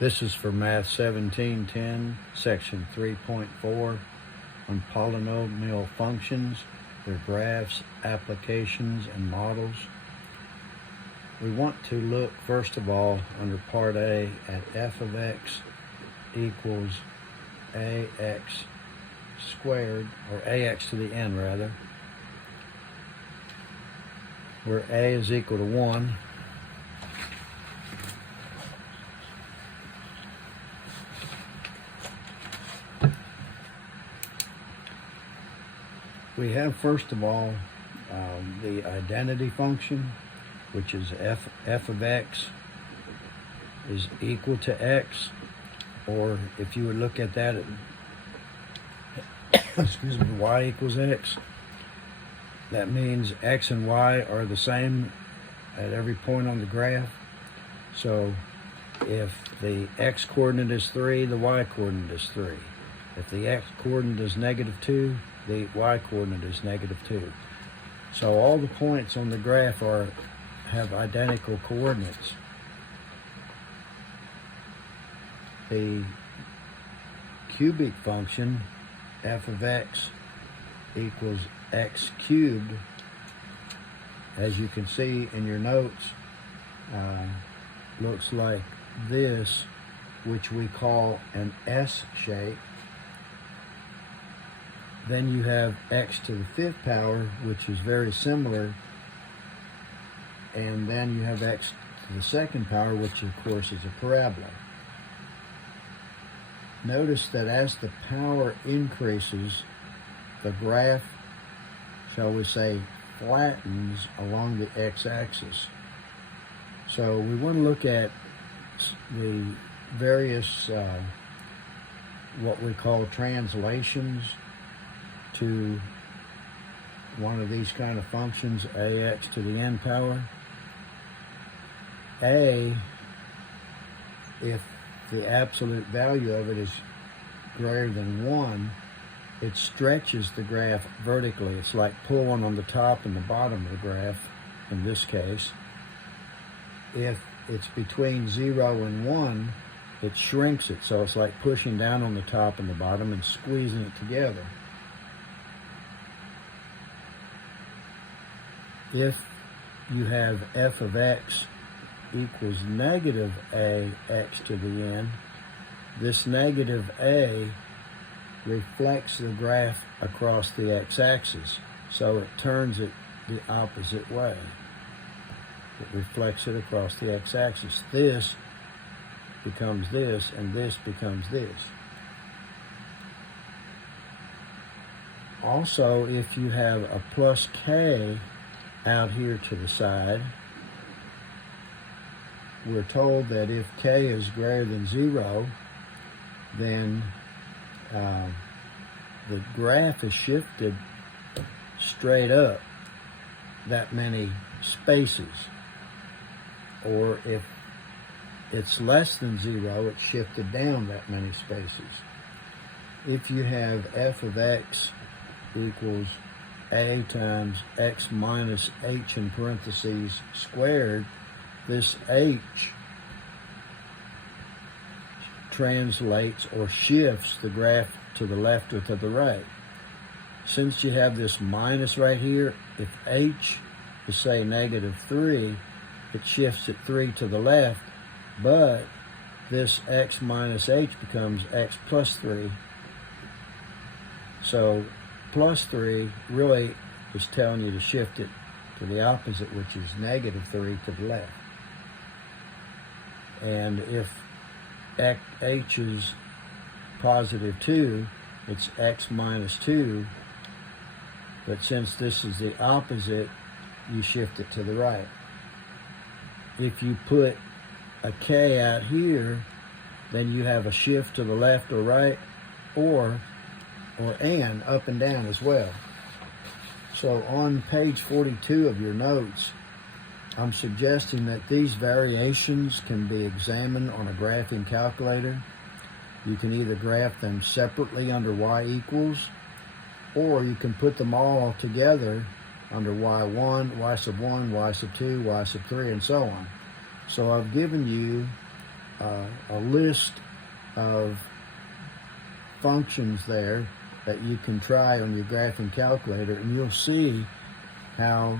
This is for Math 1710, Section 3.4 on polynomial functions, their graphs, applications, and models. We want to look, first of all, under Part A at f of x equals ax squared, or ax to the n rather, where a is equal to 1. We have, first of all, the identity function, which is f of x is equal to x, or if you would look at that, excuse me, y equals x. That means x and y are the same at every point on the graph. So if the x coordinate is 3, the y coordinate is 3. If the x coordinate is -2, the y coordinate is -2. So all the points on the graph have identical coordinates. The cubic function, f of x equals x cubed, as you can see in your notes, looks like this, which we call an S shape. Then you have x to the 5th power, which is very similar, and then you have x to the 2nd power, which of course is a parabola. Notice that as the power increases, the graph, shall we say, flattens along the x-axis. So we want to look at the various what we call translations to one of these kind of functions, ax to the n power. A, if the absolute value of it is greater than 1, it stretches the graph vertically. It's like pulling on the top and the bottom of the graph in this case. If it's between 0 and 1, it shrinks it, so it's like pushing down on the top and the bottom and squeezing it together. If you have f of x equals negative ax to the n, this negative a reflects the graph across the x-axis, so it turns it the opposite way. It reflects it across the x-axis. This becomes this, and this becomes this. Also, if you have a plus k out here to the side, we're told that if k is greater than 0, then the graph is shifted straight up that many spaces. Or if it's less than 0, it's shifted down that many spaces. If you have f of x equals a times x minus h in parentheses squared, this h translates or shifts the graph to the left or to the right. Since you have this minus right here, if h is, say, -3, it shifts it 3 to the left, but this x minus h becomes x plus 3. So plus 3 really is telling you to shift it to the opposite, which is -3 to the left. And if h is +2, it's x minus 2, but since this is the opposite, you shift it to the right. If you put a k out here, then you have a shift to the left or right, or and up and down as well. So on page 42 of your notes, I'm suggesting that these variations can be examined on a graphing calculator. You can either graph them separately under y equals, or you can put them all together under y1, y sub 1, y sub 2, y sub 3, and so on. So I've given you a list of functions there that you can try on your graphing calculator, and you'll see how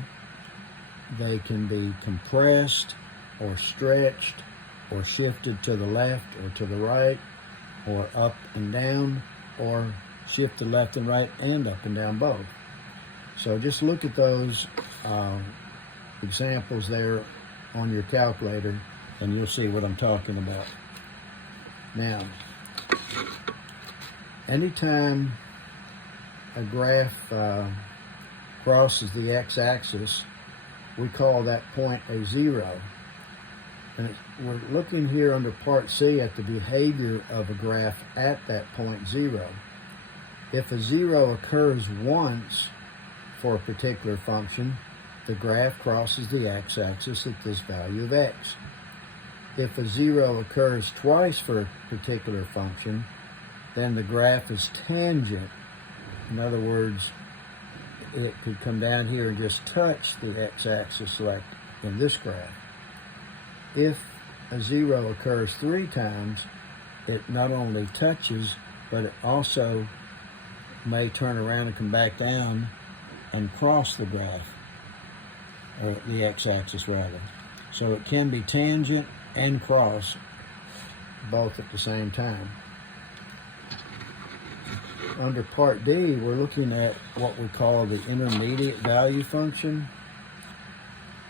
they can be compressed or stretched or shifted to the left or to the right or up and down, or shifted left and right and up and down both. So just look at those examples there on your calculator and you'll see what I'm talking about. Now, anytime a graph crosses the x-axis, we call that point a zero. And we're looking here under part C at the behavior of a graph at that point zero. If a zero occurs once for a particular function, the graph crosses the x-axis at this value of x. If a zero occurs twice for a particular function, then the graph is tangent. In other words, it could come down here and just touch the x-axis like in this graph. If a zero occurs 3 times, it not only touches, but it also may turn around and come back down and cross the graph, or the x-axis rather. So it can be tangent and cross both at the same time. Under part D, we're looking at what we call the intermediate value function.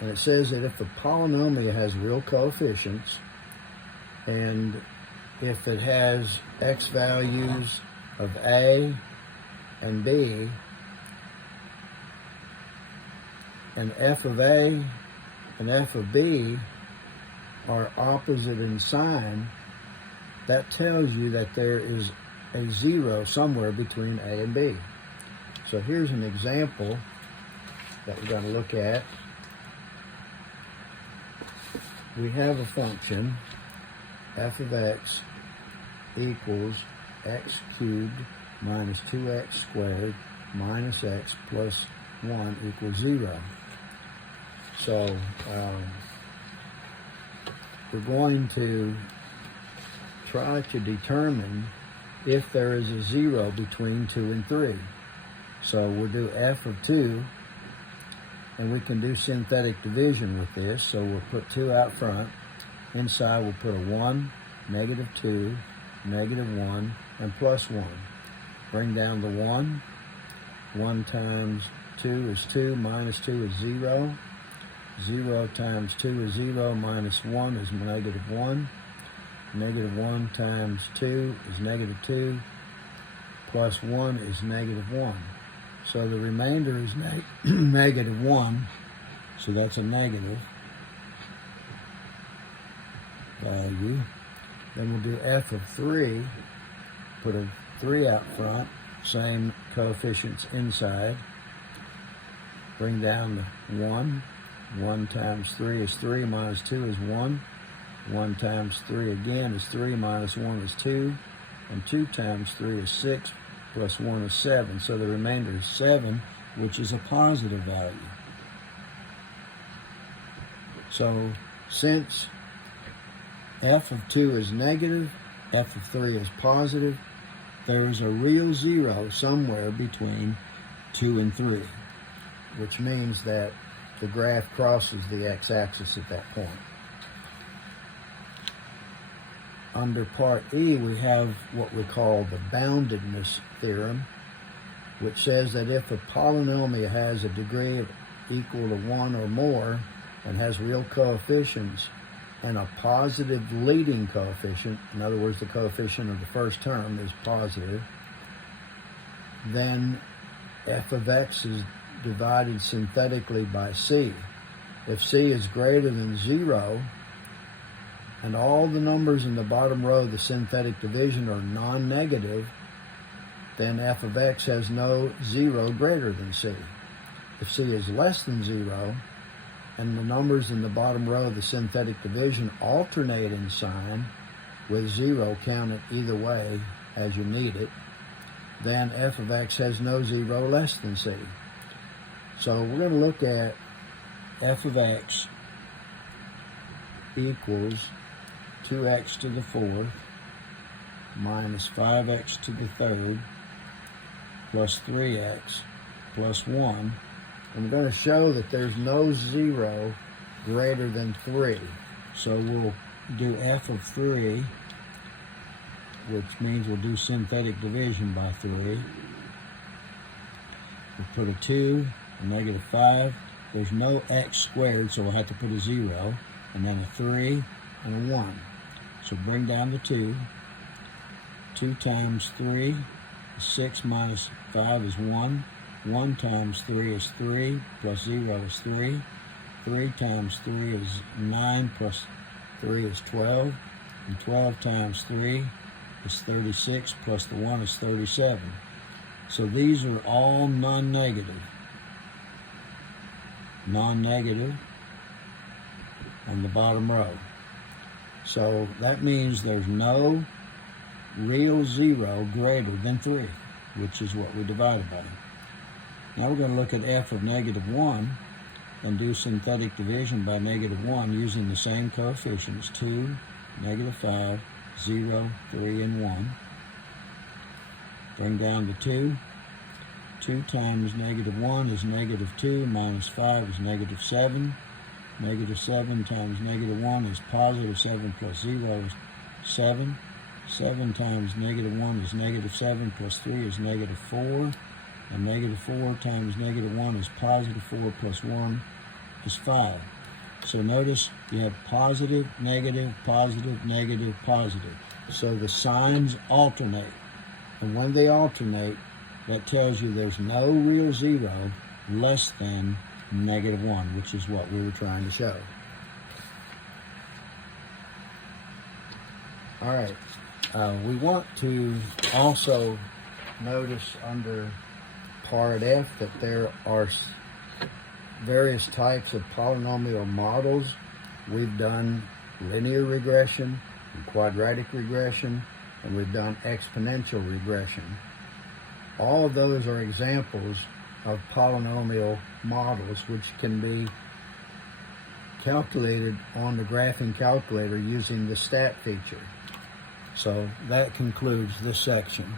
And it says that if a polynomial has real coefficients, and if it has x values of a and b, and f of a and f of b are opposite in sign, that tells you that there is a zero somewhere between a and b. So here's an example that we're going to look at. We have a function, f of x equals x cubed minus 2x squared minus x plus 1 equals 0. So we're going to try to determine if there is a 0 between 2 and 3. So we'll do f of 2, and we can do synthetic division with this. So we'll put 2 out front. Inside we'll put a 1, negative 2, negative 1, and plus 1. Bring down the 1. 1 times 2 is 2, minus 2 is 0. 0 times 2 is 0, minus 1 is negative 1. Negative 1 times 2 is negative 2, plus 1 is negative 1. So the remainder is negative 1, so that's a negative value. Then we'll do f of 3, put a 3 out front, same coefficients inside. Bring down the 1. 1 times 3 is 3, minus 2 is 1. 1 times 3 again is 3, minus 1 is 2. And 2 times 3 is 6, plus 1 is 7. So the remainder is 7, which is a positive value. So since f of 2 is negative, f of 3 is positive, there is a real 0 somewhere between 2 and 3, which means that the graph crosses the x-axis at that point. Under part E, we have what we call the boundedness theorem, which says that if a polynomial has a degree of equal to 1 or more and has real coefficients and a positive leading coefficient, in other words, the coefficient of the first term is positive, then f of x is divided synthetically by c. If c is greater than 0, and all the numbers in the bottom row of the synthetic division are non-negative, then f of x has no 0 greater than c. If c is less than 0, and the numbers in the bottom row of the synthetic division alternate in sign, with 0 counted either way as you need it, then f of x has no 0 less than c. So we're going to look at f of x equals 2x to the fourth minus 5x to the third plus 3x plus 1. I'm going to show that there's no 0 greater than 3. So we'll do f of 3, which means we'll do synthetic division by 3. We'll put a 2, a negative 5. There's no x squared, so we'll have to put a 0, and then a 3 and a 1. So bring down the 2. 2 times 3 is 6 minus 5 is 1. 1 times 3 is 3, plus 0 is 3. 3 times 3 is 9, plus 3 is 12. And 12 times 3 is 36, plus the 1 is 37. So these are all non-negative. Non-negative on the bottom row. So that means there's no real 0 greater than 3, which is what we divided by. Now we're going to look at f of negative 1 and do synthetic division by negative 1 using the same coefficients, 2, negative 5, 0, 3, and 1. Bring down the 2. 2 times negative 1 is negative 2, minus 5 is negative 7. Negative 7 times negative 1 is positive 7, plus 0 is 7. 7 times negative 1 is negative 7, plus 3 is negative 4. And negative 4 times negative 1 is positive 4, plus 1 is 5. So notice you have positive, negative, positive, negative, positive. So the signs alternate. And when they alternate, that tells you there's no real 0 less than negative 1, which is what we were trying to show. All right. We want to also notice under part F that there are various types of polynomial models. We've done linear regression, and quadratic regression, and we've done exponential regression. All of those are examples of polynomial models which can be calculated on the graphing calculator using the stat feature. So that concludes this section.